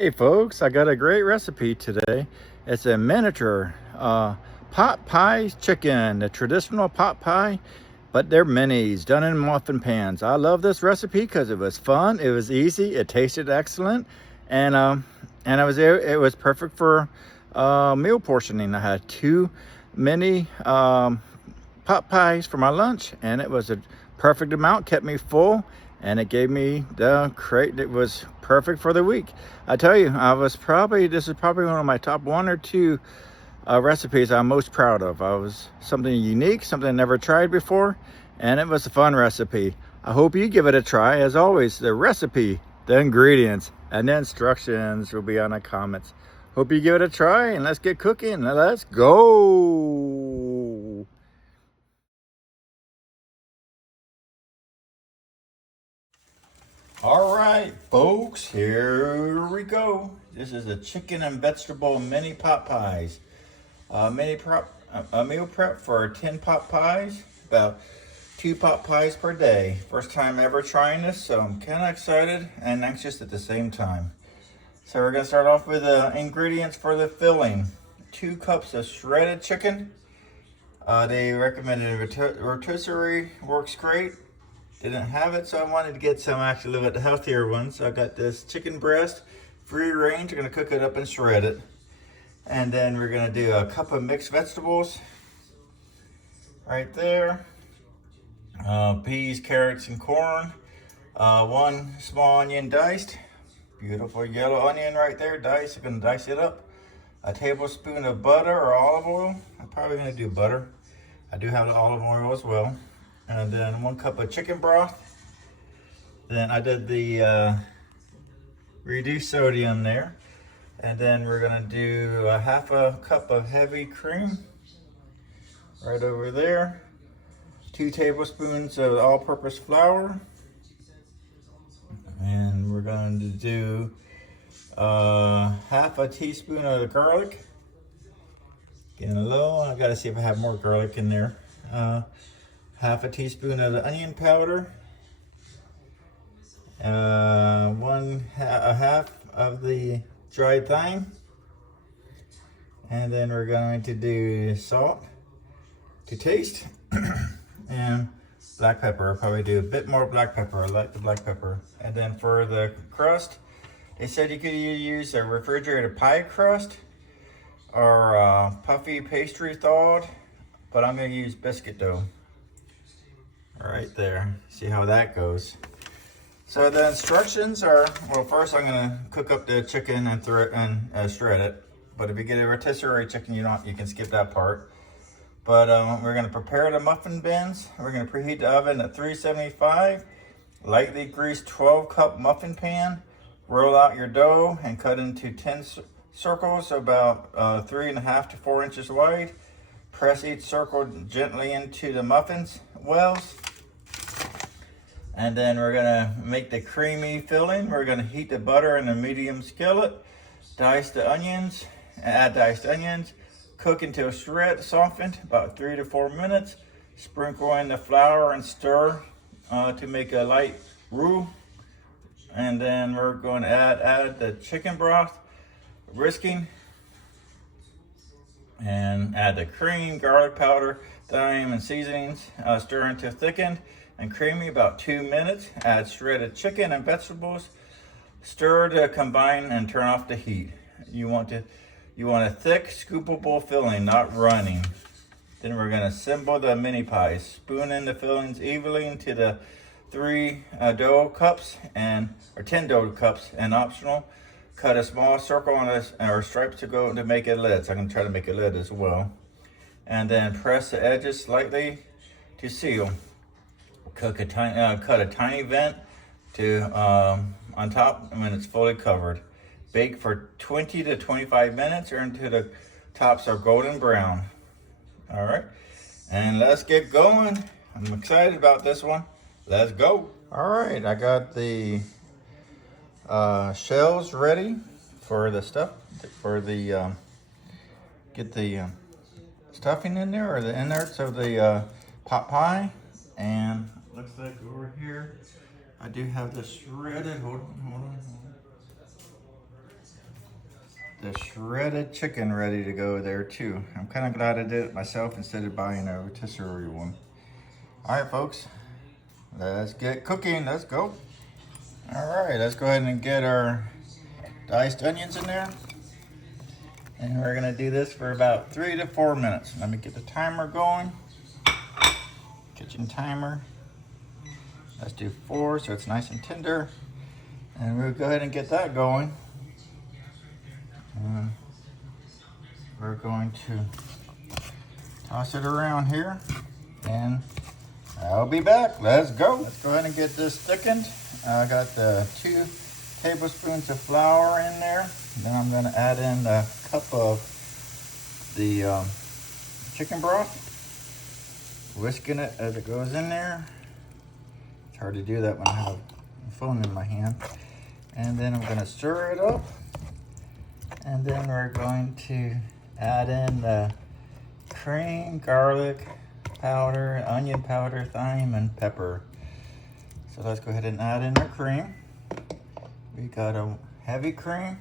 Hey folks, I got a great recipe today. It's a miniature pot pie chicken, the traditional pot pie, but they're minis done in muffin pans. I love this recipe because it was fun, it was easy, it tasted excellent, and it was perfect for meal portioning. I had two mini pot pies for my lunch, and it was a perfect amount, kept me full, and it gave me the crate. It was perfect for the week. I tell you, this is probably one of my top one or two recipes I'm most proud of. I was something unique, something I never tried before, and it was a fun recipe. I hope you give it a try. As always, the recipe, the ingredients, and the instructions will be on the comments. Hope you give it a try, and let's get cooking. Let's go. All right, folks, here we go. This is a chicken and vegetable mini pot pies. A meal prep for 10 pot pies, about 2 pot pies per day. First time ever trying this, so I'm kind of excited and anxious at the same time. So we're gonna start off with the ingredients for the filling. 2 cups of shredded chicken. They recommended rotisserie, works great. Didn't have it, so I wanted to get some actually a little bit healthier ones. So I got this chicken breast, free range. We're gonna cook it up and shred it. And then we're gonna do a cup of mixed vegetables right there. Peas, carrots, and corn. 1 small onion diced. Beautiful yellow onion right there, diced. I'm gonna dice it up. A tablespoon of butter or olive oil. I'm probably gonna do butter. I do have the olive oil as well. And then 1 cup of chicken broth. Then I did the reduced sodium there. And then we're gonna do a half a cup of heavy cream right over there. 2 tablespoons of all-purpose flour. And we're going to do half a teaspoon of the garlic. Getting low, I gotta see if I have more garlic in there. Half a teaspoon of the onion powder. A half of the dried thyme. And then we're going to do salt to taste. And black pepper. I'll probably do a bit more black pepper. I like the black pepper. And then for the crust, they said you could use a refrigerated pie crust or puffy pastry thawed, but I'm going to use biscuit dough. Right there. See how that goes. So the instructions are, well, first I'm going to cook up the chicken and shred it. But if you get a rotisserie chicken, you can skip that part. But we're going to prepare the muffin bins. We're going to preheat the oven at 375. Lightly grease 12-cup muffin pan. Roll out your dough and cut into 10 circles about 3.5 to 4 inches wide. Press each circle gently into the muffins wells. And then we're gonna make the creamy filling. We're gonna heat the butter in a medium skillet. Dice the onions, add diced onions. Cook until softened, about 3 to 4 minutes. Sprinkle in the flour and stir to make a light roux. And then we're going to add the chicken broth, whisking. And add the cream, garlic powder, thyme, and seasonings. Stir until thickened and creamy, about 2 minutes. Add shredded chicken and vegetables. Stir to combine and turn off the heat. You want a thick, scoopable filling, not running. Then we're going to assemble the mini pies. Spoon in the fillings evenly into the 10 dough cups, and optional. Cut a small circle on this or stripes to make a lid. So I'm going to try to make a lid as well. And then press the edges slightly to seal. Cut a tiny vent to on top when it's fully covered. Bake for 20 to 25 minutes or until the tops are golden brown. All right, and let's get going. I'm excited about this one. Let's go. All right, I got the shells ready for the stuff, get the stuffing in there, or the innards of the pot pie. And looks like over here, I do have the shredded, hold on. the shredded chicken ready to go there too. I'm kind of glad I did it myself instead of buying a rotisserie one. All right, folks, let's get cooking. Let's go. All right, let's go ahead and get our diced onions in there. And we're gonna do this for about 3 to 4 minutes. Let me get the timer going. Kitchen timer. Let's do 4 so it's nice and tender. And we'll go ahead and get that going. We're going to toss it around here and I'll be back. Let's go. Let's go ahead and get this thickened. I got the 2 tablespoons of flour in there. Then I'm going to add in a cup of the chicken broth. Whisking it as it goes in there. It's hard to do that when I have a phone in my hand. And then I'm going to stir it up. And then we're going to add in the cream, garlic powder, onion powder, thyme, and pepper. So let's go ahead and add in our cream. We got a heavy cream,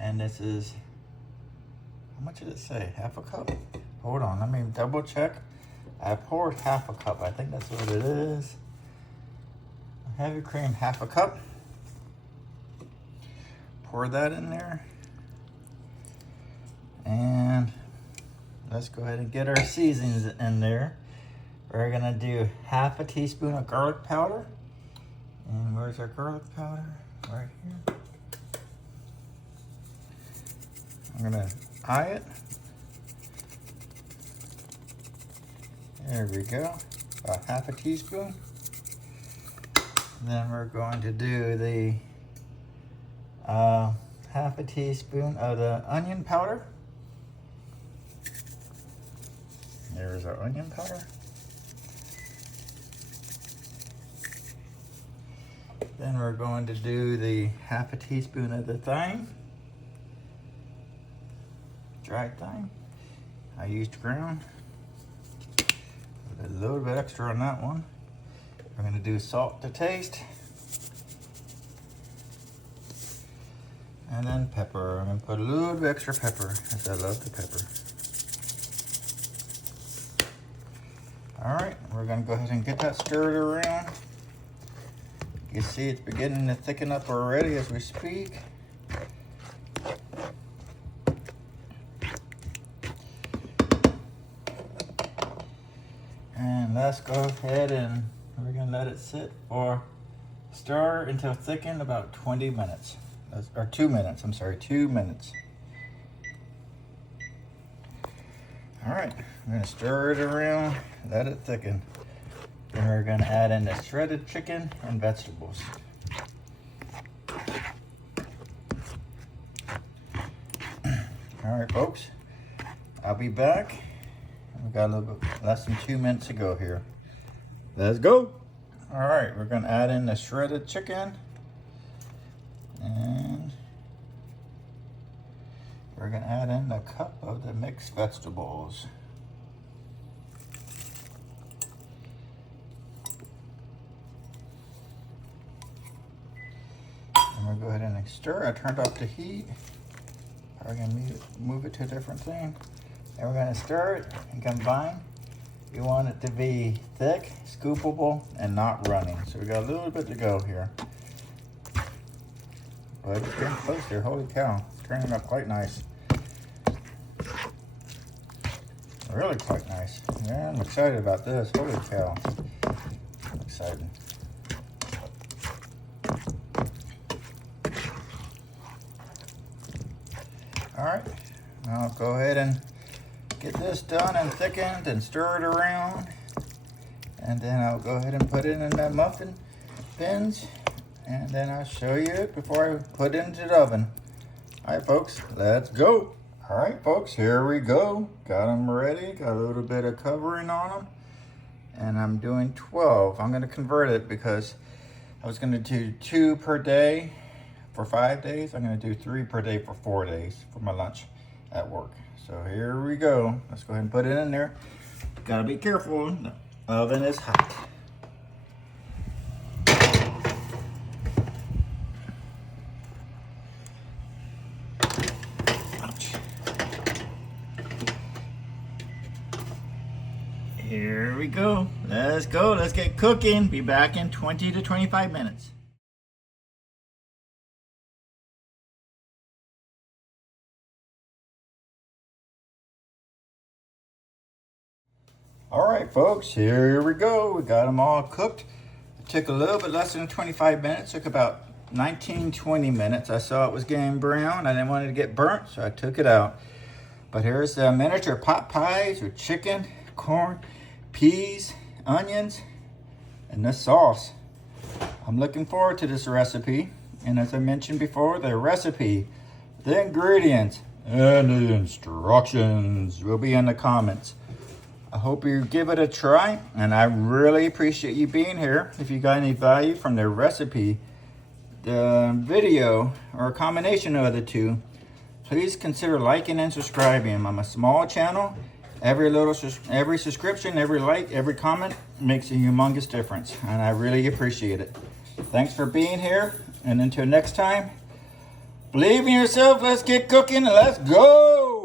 and this is, how much did it say? Half a cup? Hold on, let me double check. I poured half a cup. I think that's what it is. Heavy cream, half a cup. Pour that in there. And let's go ahead and get our seasonings in there. We're gonna do half a teaspoon of garlic powder. And where's our garlic powder? Right here. I'm gonna eye it. There we go, about half a teaspoon. And then we're going to do the half a teaspoon of the onion powder. There's our onion powder. Then we're going to do the half a teaspoon of the thyme. Dried thyme. I used ground. A little bit extra on that one. We're going to do salt to taste. And then pepper. I'm going to put a little bit extra pepper because I love the pepper. All right, we're going to go ahead and get that stirred around. You see it's beginning to thicken up already as we speak. And let's go ahead and we're going to let it sit or stir until thickened about 20 minutes. Or 2 minutes, I'm sorry, 2 minutes. All right, I'm going to stir it around, let it thicken. Then we're going to add in the shredded chicken and vegetables. All right, folks, I'll be back. We've got a little bit less than 2 minutes to go here. Let's go. All right, we're going to add in the shredded chicken. And we're going to add in a cup of the mixed vegetables. And we'll go ahead and stir. I turned off the heat. We're going to move it to a different thing. And we're going to stir it and combine. You want it to be thick, scoopable, and not running. So we got a little bit to go here. But it's getting close here. Holy cow. Turning up quite nice. Really quite nice. Yeah, I'm excited about this. Holy cow. I'm excited. Alright. Now go ahead and get this done and thickened and stir it around. And then I'll go ahead and put it in the muffin bins. And then I'll show you it before I put it into the oven. All right, folks, let's go. All right, folks, here we go. Got them ready. Got a little bit of covering on them. And I'm doing 12. I'm gonna convert it because I was gonna do 2 per day for 5 days. I'm gonna do 3 per day for 4 days for my lunch at work. So here we go. Let's go ahead and put it in there. Gotta be careful, the oven is hot. Here we go. Let's go. Let's get cooking. Be back in 20 to 25 minutes. All right, folks, here we go. We got them all cooked. It took a little bit less than 25 minutes. It took about 19, 20 minutes. I saw it was getting brown. I didn't want it to get burnt, so I took it out. But here's the miniature pot pies with chicken, corn, peas, onions, and the sauce. I'm looking forward to this recipe. And as I mentioned before, the recipe, the ingredients, and the instructions will be in the comments. I hope you give it a try, and I really appreciate you being here. If you got any value from the recipe, the video, or a combination of the two, please consider liking and subscribing. I'm a small channel. Every subscription, every like, every comment makes a humongous difference, and I really appreciate it. Thanks for being here, and until next time, believe in yourself, let's get cooking, and let's go!